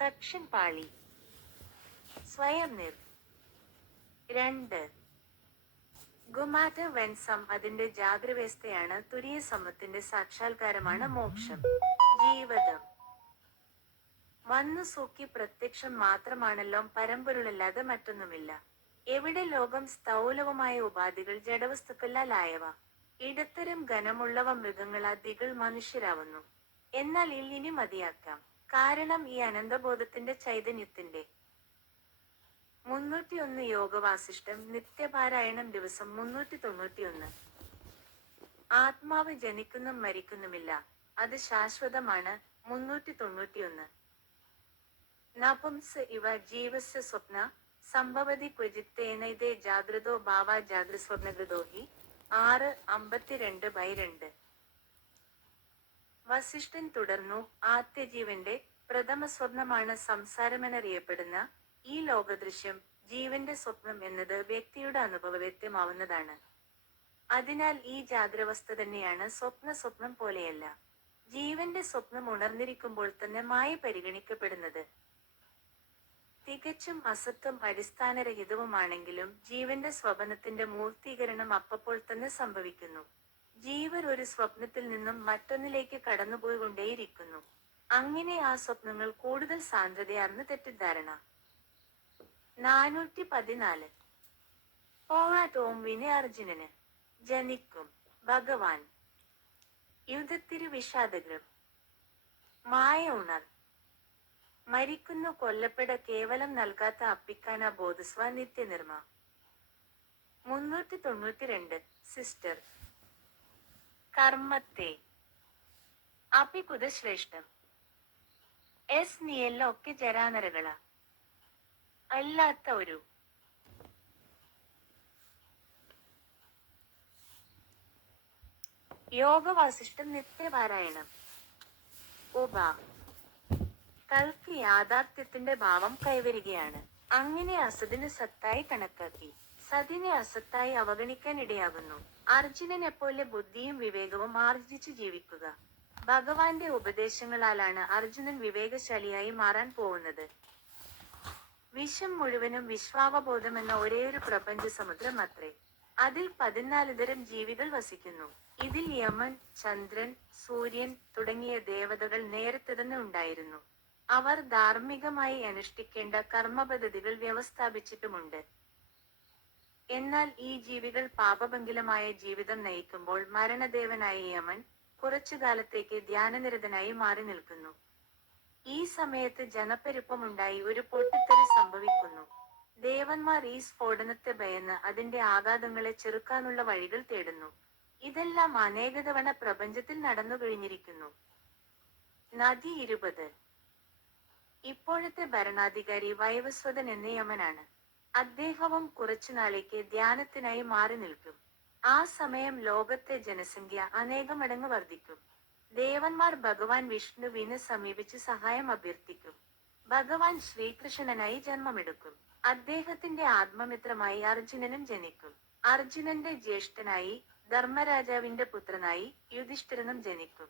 Suction പാളി. സ്വയം നിർ. 2. ഗുമാറ്റ വെൻസം അതിന്റെ ജാഗ്രവ്യവസ്ഥയാണ്. തുരിയ സമ്മത്തിന്റെ സാക്ഷാത്കാരമാണ് മോക്ഷം. ജീവിതം വന്നു സൂക്കി പ്രത്യക്ഷം മാത്രമാണല്ലോ, പരമ്പൊരുളല്ലാതെ മറ്റൊന്നുമില്ല. എവിടെ ലോകം സ്ഥൗലവുമായ ഉപാധികൾ ജഡവസ്തുക്കളാലായവ, ഇടത്തരം ഘനമുള്ളവ മൃഗങ്ങളാദികൾ മനുഷ്യരാവുന്നു. എന്നാൽ ഇനി മതിയാക്കാം. കാരണം ഈ അനന്തബോധത്തിന്റെ ചൈതന്യത്തിന്റെ 301 യോഗവാസിഷ്ടം നിത്യപാരായണം ദിവസം 391. ആത്മാവ് ജനിക്കുന്നും മരിക്കുന്നുമില്ല, അത് ശാശ്വതമാണ്. 391. നപുംസ ഇവ ജീവസ്യ സ്വപ്ന സംഭവതി ക്വചിത്തേനൈതേ ജാഗ്രതോ ഭാവ ജാഗ്രസ്വപ്നകൃതോ ഹി. 6:52/2. വസിഷ്ഠൻ തുടർന്നു, ആത്യജീവന്റെ പ്രഥമ സ്വപ്നമാണ് സംസാരമെന്നറിയപ്പെടുന്ന ഈ ലോകദൃശ്യം. ജീവന്റെ സ്വപ്നം എന്നത് വ്യക്തിയുടെ അനുഭവവേദ്യമാവുന്നതാണ്. അതിനാൽ ഈ ജാഗ്രവസ്ഥ തന്നെയാണ് സ്വപ്നം പോലെയല്ല. ജീവന്റെ സ്വപ്നം ഉണർന്നിരിക്കുമ്പോൾ തന്നെ മായ പരിഗണിക്കപ്പെടുന്നത്. തികച്ചും അസത്വം അടിസ്ഥാനരഹിതവുമാണെങ്കിലും ജീവന്റെ സ്വപ്നത്തിന്റെ മൂർത്തീകരണം അപ്പപ്പോൾ തന്നെ സംഭവിക്കുന്നു. ജീവർ ഒരു സ്വപ്നത്തിൽ നിന്നും മറ്റൊന്നിലേക്ക് കടന്നുപോയിക്കൊണ്ടേയിരിക്കുന്നു. അങ്ങനെ ആ സ്വപ്നങ്ങൾ കൂടുതൽ സാന്ദ്രതയാർന്ന തെറ്റിദ്ധാരണ. 414. പോവാറ്റോംവിനെ അർജുനന് ജനിക്കും. ഭഗവാൻ യുദ്ധത്തിരു വിഷാദഗ്രം. മായ ഉണർ. മരിക്കുന്നു കൊല്ലപ്പെട കേവലം നൽകാത്ത അപ്പിക്കാന ബോധസ്വ നിത്യനിർമ്മ. 392. സിസ്റ്റർ കർമ്മത്തെ അപ്പിക്കുത ശ്രേഷ്ഠം. നീയെല്ലാം ഒക്കെ ജരാനരകള അല്ലാത്ത ഒരു യോഗവാസിഷ്ടം നിത്യപാരായണം. ഉപ കൽക്ക് യാഥാർത്ഥ്യത്തിന്റെ ഭാവം കൈവരികയാണ്. അങ്ങനെ അസതിന് സത്തായി കണക്കാക്കി സതിനെ അസത്തായി അവഗണിക്കാൻ ഇടയാകുന്നു. അർജുനനെപ്പോലെ ബുദ്ധിയും വിവേകവും ആർജിച്ചു ജീവിക്കുക. ഭഗവാന്റെ ഉപദേശങ്ങളാലാണ് അർജുനൻ വിവേകശാലിയായി മാറാൻ പോകുന്നത്. വിശ്വം മുഴുവനും വിശ്വാവബോധമെന്ന ഒരേയൊരു പ്രപഞ്ച സമുദ്രം അത്രേ. അതിൽ 14 തരം ജീവികൾ വസിക്കുന്നു. ഇതിൽ യമൻ, ചന്ദ്രൻ, സൂര്യൻ തുടങ്ങിയ ദേവതകൾ നേരത്തെ തന്നെ ഉണ്ടായിരുന്നു. അവർ ധാർമ്മികമായി അനുഷ്ഠിക്കേണ്ട കർമ്മപദ്ധതികൾ വ്യവസ്ഥാപിച്ചിട്ടുമുണ്ട്. എന്നാൽ ഈ ജീവികൾ പാപഭംഗിലമായ ജീവിതം നയിക്കുമ്പോൾ മരണദേവനായ യമൻ കുറച്ചുകാലത്തേക്ക് ധ്യാനനിരതനായി മാറി നിൽക്കുന്നു. ഈ സമയത്ത് ജനപ്പെരുപ്പമുണ്ടായി ഒരു പൊട്ടിത്തെറി സംഭവിക്കുന്നു. ദേവന്മാർ ഈ സ്ഫോടനത്തെ ഭയന്ന് അതിന്റെ ആഘാതങ്ങളെ ചെറുക്കാനുള്ള വഴികൾ തേടുന്നു. ഇതെല്ലാം അനേക തവണ പ്രപഞ്ചത്തിൽ നടന്നു കഴിഞ്ഞിരിക്കുന്നു. നദി 20. ഇപ്പോഴത്തെ ഭരണാധികാരി വൈവസ്വതൻ എന്ന യമനാണ്. അദ്ദേഹവും കുറച്ചുനാളേക്ക് ധ്യാനത്തിനായി മാറി നിൽക്കും. ആ സമയം ലോകത്തെ ജനസംഖ്യ അനേകമടങ്ങ് വർദ്ധിക്കും. ദേവന്മാർ ഭഗവാൻ വിഷ്ണുവിനെ സമീപിച്ച് സഹായം അഭ്യർത്ഥിക്കും. ഭഗവാൻ ശ്രീകൃഷ്ണനായി ജന്മമെടുക്കും. അദ്ദേഹത്തിന്റെ ആത്മമിത്രമായി അർജുനനും ജനിക്കും. അർജുനന്റെ ജ്യേഷ്ഠനായി ധർമ്മരാജാവിന്റെ പുത്രനായി യുധിഷ്ഠിരനും ജനിക്കും.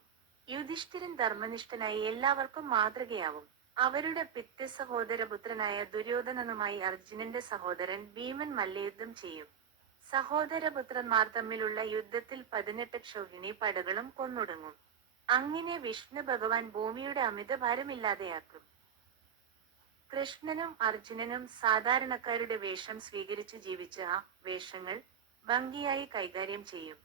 യുധിഷ്ഠിരൻ ധർമ്മനിഷ്ഠനായി എല്ലാവർക്കും മാതൃകയാവും. അവരുടെ പിതൃ സഹോദരപുത്രനായ ദുര്യോധനനുമായി അർജുനന്റെ സഹോദരൻ ഭീമൻ മല്ലയുദ്ധം ചെയ്യും. സഹോദരപുത്രന്മാർ തമ്മിലുള്ള യുദ്ധത്തിൽ 18 ക്ഷൗഹിണി പടകളും കൊന്നൊടുങ്ങും. അങ്ങനെ വിഷ്ണു ഭഗവാൻ ഭൂമിയുടെ അമിതഭാരമില്ലാതെയാക്കും. കൃഷ്ണനും അർജുനനും സാധാരണക്കാരുടെ വേഷം സ്വീകരിച്ചു ജീവിച്ച് ആ വേഷങ്ങൾ ഭംഗിയായി കൈകാര്യം ചെയ്യും.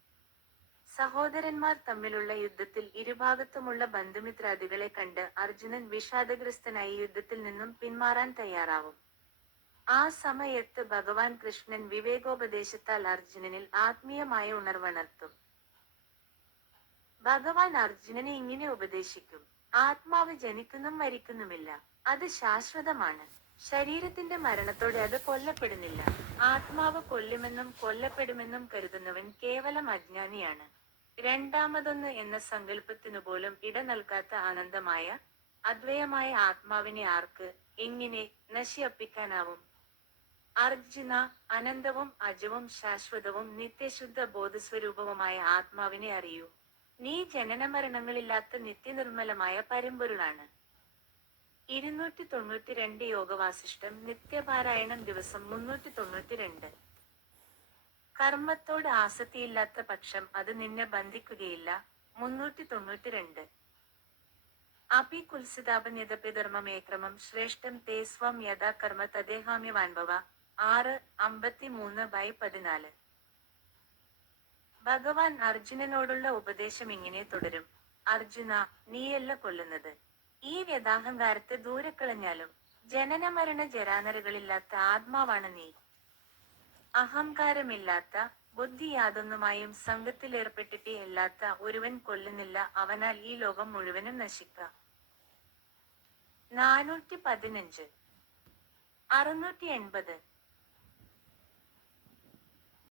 സഹോദരന്മാർ തമ്മിലുള്ള യുദ്ധത്തിൽ ഇരുഭാഗത്തുമുള്ള ബന്ധുമിത്രാദികളെ കണ്ട് അർജുനൻ വിഷാദഗ്രസ്തനായി യുദ്ധത്തിൽ നിന്നും പിന്മാറാൻ തയ്യാറാവും. ആ സമയത്ത് ഭഗവാൻ കൃഷ്ണൻ വിവേകോപദേശത്താൽ അർജുനനിൽ ആത്മീയമായ ഉണർവണർത്തും. ഭഗവാൻ അർജുനനെ ഇങ്ങനെ ഉപദേശിക്കും: ആത്മാവ് ജനിക്കുന്നും മരിക്കുന്നുമില്ല, അത് ശാശ്വതമാണ്. ശരീരത്തിന്റെ മരണത്തോടെ അത് കൊല്ലപ്പെടുന്നില്ല. ആത്മാവ് കൊല്ലുമെന്നും കൊല്ലപ്പെടുമെന്നും കരുതുന്നവൻ കേവലം അജ്ഞാനിയാണ്. രണ്ടാമതൊന്ന് എന്ന സങ്കല്പത്തിനു പോലും ഇട നൽകാത്ത അനന്തമായ അദ്വയമായ ആത്മാവിനെ ആർക്ക് എങ്ങനെ നശിപ്പിക്കാനാവും? അർജുന, അനന്തവും അജവും ശാശ്വതവും നിത്യശുദ്ധ ബോധസ്വരൂപവുമായ ആത്മാവിനെ അറിയൂ. നീ ജനനമരണങ്ങളില്ലാത്ത നിത്യനിർമ്മലമായ പരമ്പൊരുളാണ്. 292 യോഗവാസിഷ്ടം നിത്യപാരായണം ദിവസം 392. കർമ്മത്തോട് ആസക്തിയില്ലാത്ത പക്ഷം അത് നിന്നെ ബന്ധിക്കുകയില്ല. 392. അപി കുൽസിതാപന്യതപിധർമ്മമേക്രമം ശ്രേഷ്ഠം തേ സ്വം യഥാ കർമ്മ തദേഹാമ്യവാൻഭവ. 6:53/14. ഭഗവാൻ അർജുനനോടുള്ള ഉപദേശം ഇങ്ങനെ തുടരും. അർജുന, നീയല്ല കൊല്ലുന്നത്. ഈ വ്യഥാഹങ്കാരത്തെ ദൂരക്കളഞ്ഞാലും ജനനമരണ ജരാനരകളില്ലാത്ത ആത്മാവാണ് നീ. അഹങ്കാരമില്ലാത്ത, ബുദ്ധി യാതൊന്നുമായും സംഘത്തിലേർപ്പെട്ടിട്ടേ അല്ലാത്ത ഒരുവൻ കൊല്ലുന്നില്ല, അവനാൽ ഈ ലോകം മുഴുവനും നശിക്ക. 415. 680.